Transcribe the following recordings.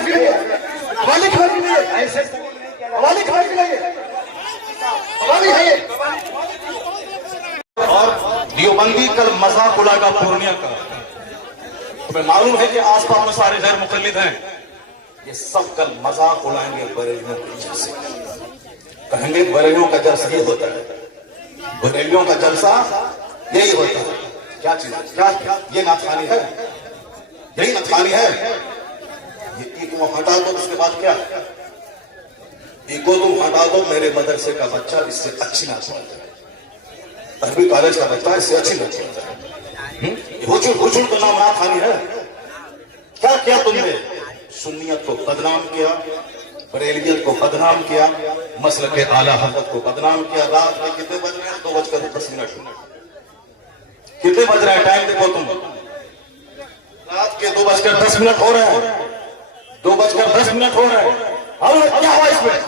महफिल है, कवाली की महफिल है, ऐसे कवाली की महफिल है, कवाली है ये। और देवबंदी कल मजाक उड़ाएगा पूर्णिया का। तुम्हें मालूम है कि आसपास में सारे गैर मुकल्लिद हैं, ये सब कल मजाक उड़ाएंगे बरेलियों के जलसे। कहेंगे बरेलियों का जलसा ये होता है, बरेलियों का जलसा यही होता है। क्या चीज है? क्या ये नाथखानी है? यही नाथखानी है। ये ईगो हटा दो, उसके बाद क्या? ईगो तुम हटा दो, मेरे मदरसे का बच्चा इससे अच्छी नाच है, अरबी कॉलेज का बच्चा इससे अच्छी नाच है। हुजूर का नाम नाथखानी है। क्या किया तुमने? सुन्नियत को बदनाम किया, बरेलियत को बदनाम किया, मसलक के आला हज़रत को बदनाम किया। रात में कितने बज रहे हैं? 2:10। कितने बज रहे हैं? टाइम देखो तुम, रात के 2:10 हो रहे हैं, 2:10 हो रहे हैं। और क्या हुआ इसमें?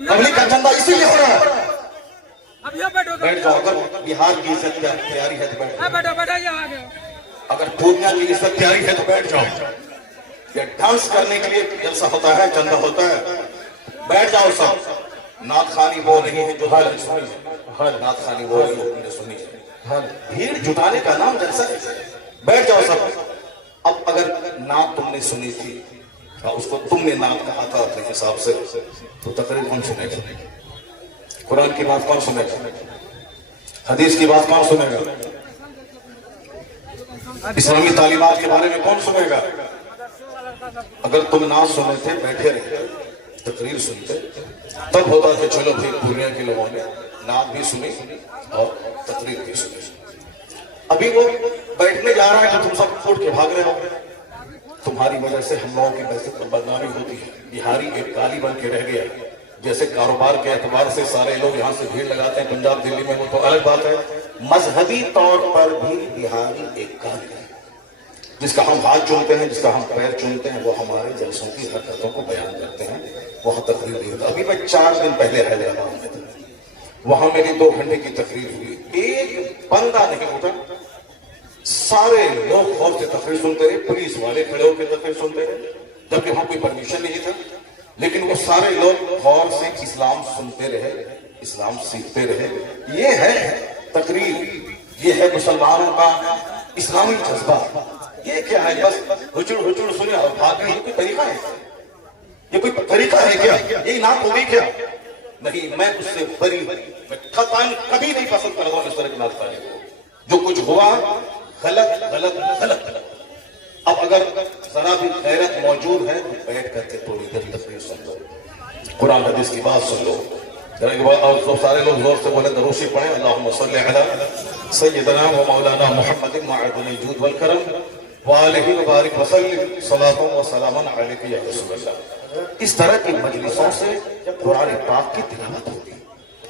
तबलीग का चंदा इसीलिए हो रहा है। बैठ जाओ, अगर बिहार की इज्जत तैयारी है तो बैठ जाओ, अगर पूर्णिया की इज्जत तैयारी है तो बैठ जाओ। ये डांस करने के लिए जलसा होता है, चंदा होता है, बैठ जाओ सब। नाथखानी वो नहीं है जो सुनी है, नाथखानी वो तुमने सुनी है। भीड़ जुटाने का नाम जलसा है, बैठ जाओ सब। अब अगर नात तुमने सुनी थी, उसको तुमने नात कहा था अपने हिसाब से, तो तकरीर कौन सुनेगा? कुरान की बात कौन सुनेगा? हदीस की बात कौन सुनेगा? इस्लामी तालीमात के बारे में कौन सुनेगा? अगर तुम नात सुने थे, बैठे रहते, तकरीर सुनते, तब होता है चलो भाई पूर्णिया के लोगों ने नात भी सुनी और तकरीर भी सुनी। अभी वो बैठने जा रहा है तो तुम सब उठ के भाग रहे हो। तुम्हारी वजह से हम लोगों की वैसे तो बदनामी होती है। बिहारी एक काली बन के रह गया। जैसे कारोबार के एतबार से सारे लोग यहाँ से भीड़ लगाते हैं पंजाब दिल्ली में, वो तो अलग बात है। मजहबी तौर पर भी बिहारी एक काली है। जिसका हम हाथ चूमते हैं, जिसका हम पैर चूमते हैं, वो हमारे जलसों की हरकतों को बयान करते हैं। वहां तकरीर नहीं होता। अभी मैं 4 दिन पहले हैदराबाद में था, वहां मेरी 2 घंटे की तकरीर हुई। एक बंदा नहीं उठा, सारे लोग गौर से तकरीर सुनते रहे। पुलिस वाले खड़े होकर तकरीर सुनते रहे, जबकि वहां कोई परमिशन नहीं था, लेकिन वो सारे लोग गौर से इस्लाम सुनते रहे, इस्लाम सीखते रहे। ये है तकरीर, ये है मुसलमानों का इस्लामी जज्बा। ये क्या है? बस हुजूर सुने और भागने, ये कोई तरीका है? ये कोई तरीका है क्या? यही नात होगी क्या? नहीं, मैं उससे बरी, मैं कभी नहीं पसंद कर रहा हूं इस तरह की नात करने को। जो कुछ हुआ गलत गलत गलत। अब अगर जरा भी गैरत मौजूद है तो बैठ करके थोड़ी देर तकरीर सुन लो, कुरान हदीस की बात सुन लो। और तो सारे लोग जोर से बोले दरूशी पढ़े, अल्लाहुम्मा सल्ली अला सय्यिदना व मौलाना मुहम्मदिन मअदुल जूद वल करम व आलिहि व बारिक व सल्लिम सलातन व सलामन अलैका या रसूलल्लाह। इस तरह की मजलिसों से कुरान पाक की तिलावत होती है।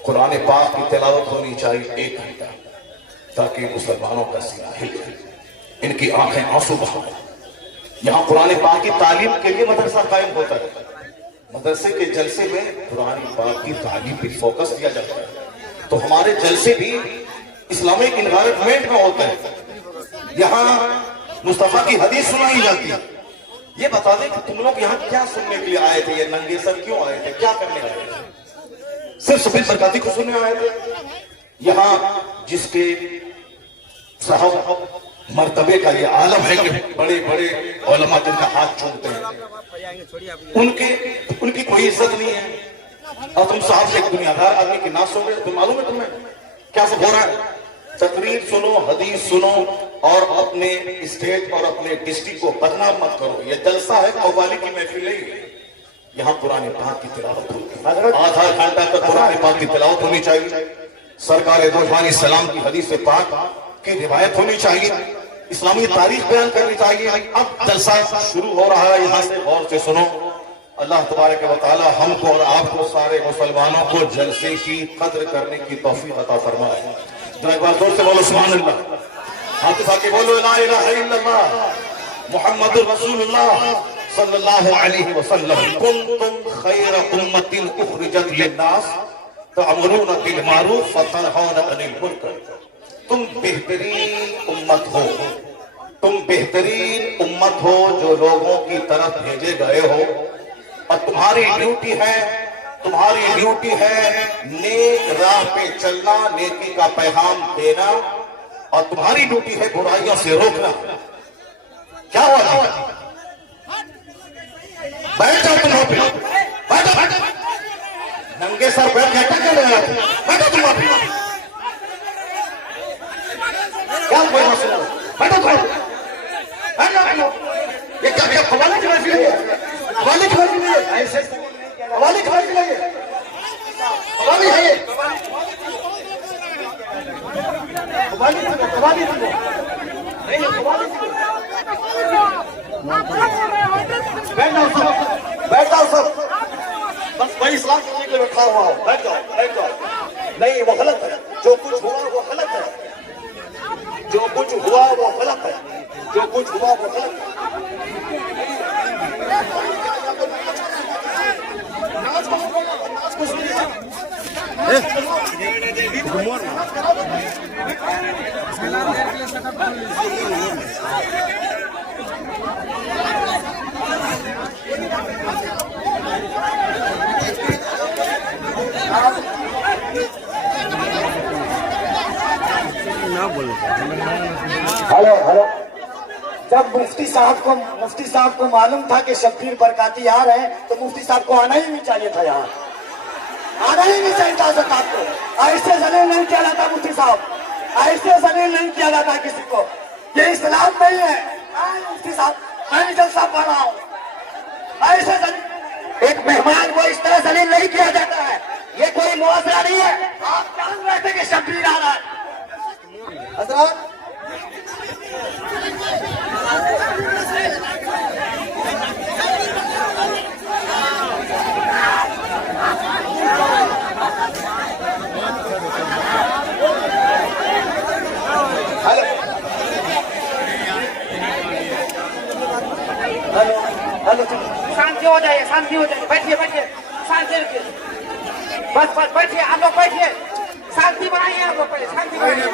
कुरान पाक की तिलावत होनी चाहिए 1 घंटा, ताकि मुसलमानों का सीना हिल जाए, इनकी आंखें आंसू बहाए। यहाँ कुरान पाक की तालीम के लिए मदरसा कायम होता है। मदरसे के जलसे में कुरान पाक की तालीम पर फोकस दिया जाता है। तो हमारे जलसे भी इस्लामिक इन्वायरमेंट में होता है। यहाँ मुस्तफा की हदीस सुनाई जाती है। ये बता दें कि तुम लोग यहाँ क्या सुनने के लिए आए थे? ये नंगे सर क्यों आए थे? क्या करने आए थे? सिर्फ सफेद बरकाती को सुनने आए थे? यहाँ जिसके साहब मर्तबे का ये आलम है कि बड़े बड़े उलमा जिनका हाथ चूमते हैं, उनकी कोई इज्जत नहीं है। और तुम साहब से एक दुनियादार आदमी की नाश हो गए। तुम मालूम है तुम्हें क्या सब हो रहा है? तकरीर सुनो, हदीस सुनो और अपने स्टेट और अपने डिस्ट्रिक्ट को बदनाम मत करो। ये जलसा है, कव्वाली की महफिल नहीं है। यहाँ कुरान पाक की तिलावत होती है। आधा घंटा तक कुरान पाक की तिलावत होनी चाहिए। सरकार दो जहान सलाम की हदीस पाक की रिवायत होनी चाहिए। इस्लामी तारीख बयान करनी चाहिए। अब जलसा शुरू हो रहा है, यहाँ से गौर से सुनो। अल्लाह तबारक व तआला हमको और आपको सारे मुसलमानों को जलसे की कद्र करने की तौफीक अता फरमाए। एक बार जोर से बोलो सुभान अल्लाह। हाथ उठा के बोलो ला इलाहा इल्लल्लाह मुहम्मदुर रसूलुल्लाह सल्लल्लाहु अलैहि वसल्लम। कुंतुम खैर उम्मतिन उखरिजत लिन्नास तअमुरूना बिल मारूफ व तनहौना अनिल मुनकर। तुम बेहतरीन उम्मत हो, तुम बेहतरीन उम्मत मत हो जो लोगों की तरफ भेजे गए हो, और तुम्हारी ड्यूटी है नेक राह पे चलना, नेकी का पैगाम देना, और तुम्हारी ड्यूटी है बुराइयों से रोकना। क्या हुआ? बैठ जाओ तुम वहां पे, बैठो। नंगे सर बैठ के क्या ले रहे हो? बैठो तुम वहां पे। क्या कोई मसला? बैठो। ये क्या हवाले की महफिल है? हवाले की महफिल है? ऐसे हवाले की महफिल है? हवाले है ये? हवाले बैठ जाओ सब। बस वही इस्लाम के लिए बैठा हुआ हो। बैठ जाओ। नहीं, वो गलत है। जो कुछ हुआ वो गलत है। जो कुछ हुआ वो गलत है। हेलो। जब मुफ्ती साहब को मालूम था कि शब्बीर बरकाती आ रहे हैं, तो मुफ्ती साहब को आना ही नहीं चाहिए था। यहाँ आना ही नहीं चाहिए था। सरकार को ऐसे जलील नहीं किया जाता। मुफ्ती साहब, ऐसे जलील नहीं किया जाता किसी को। ये इस्लाम नहीं है। मुफ्ती साहब, मैं भी जलसा पढ़ रहा हूँ। ऐसे जलील एक मेहमान को इस तरह जलील नहीं किया जाता है। ये कोई मुआवजा नहीं है। आप जान रहे थे कि शब्बीर आ रहा है। हजरत, हेलो, शांति हो जाइए। बैठिए। शांति रखिए। बस बैठिए। आप लोग बैठिए। शांति बनाइए। आप लोग पहले शांति बनाइए।